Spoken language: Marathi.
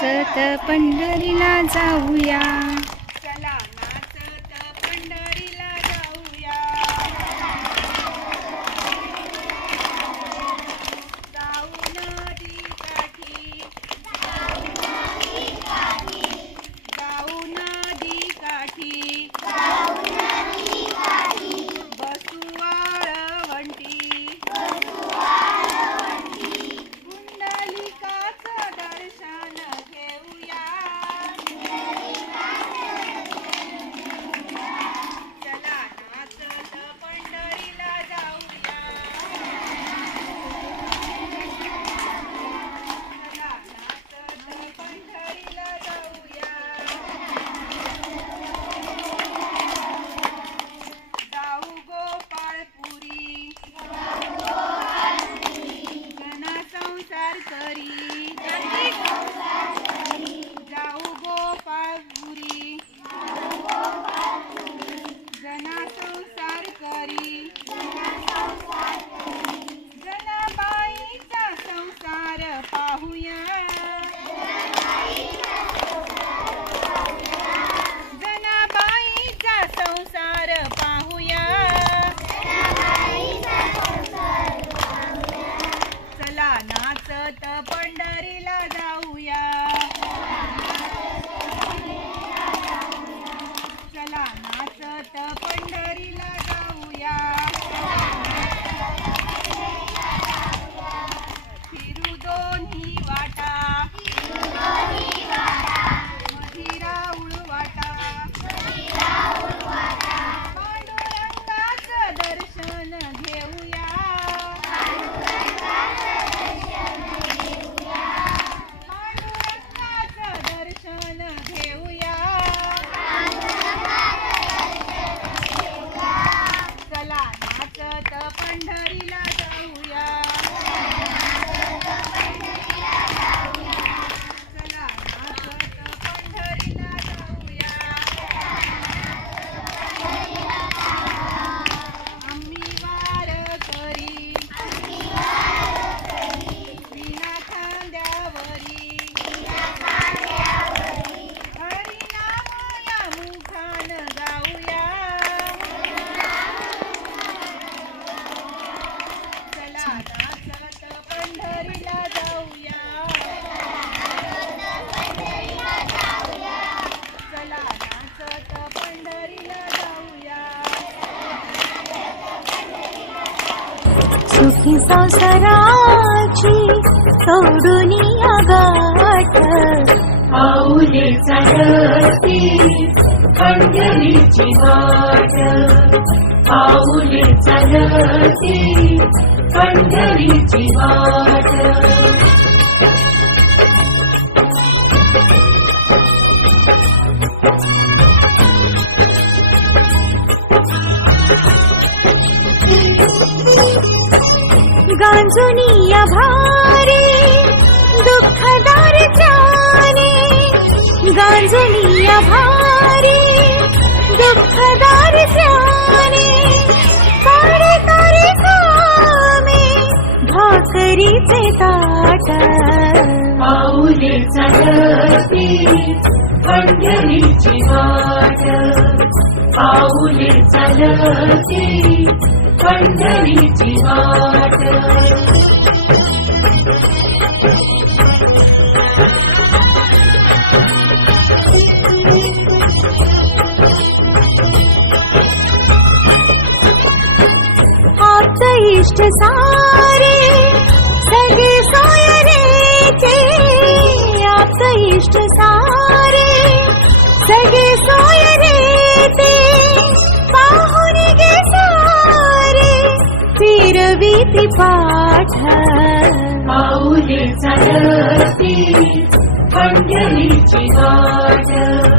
सत पंढरीला जाऊया. पाहूया. जनाबाईचा संसार पाहूया. चला नाचत पंढरीला जाऊया. चला नाचत पंढरीला दोन्ही वाटा. मधिरा उळवाटा पांडुरंगाचं दर्शन घेऊया. पांडुरंगाचं दर्शन घेऊया. चला नाचत पंढरीला. सुखी संसाराची सोडून गाठ. पाऊले चालती पंढरीची वाट. पाऊले चालती पंढरीची वाट. गांजुनिया भारी दुःखदार जाने। गांजुनिया भारी दुःखदार जाने। काळे काळे कामे भाकरीचे ताट पाऊले चालती पंढरीची वाट. पाऊले चालती पंढरीची वाट ती पाठ पाऊले चालती पंढरीची वाट.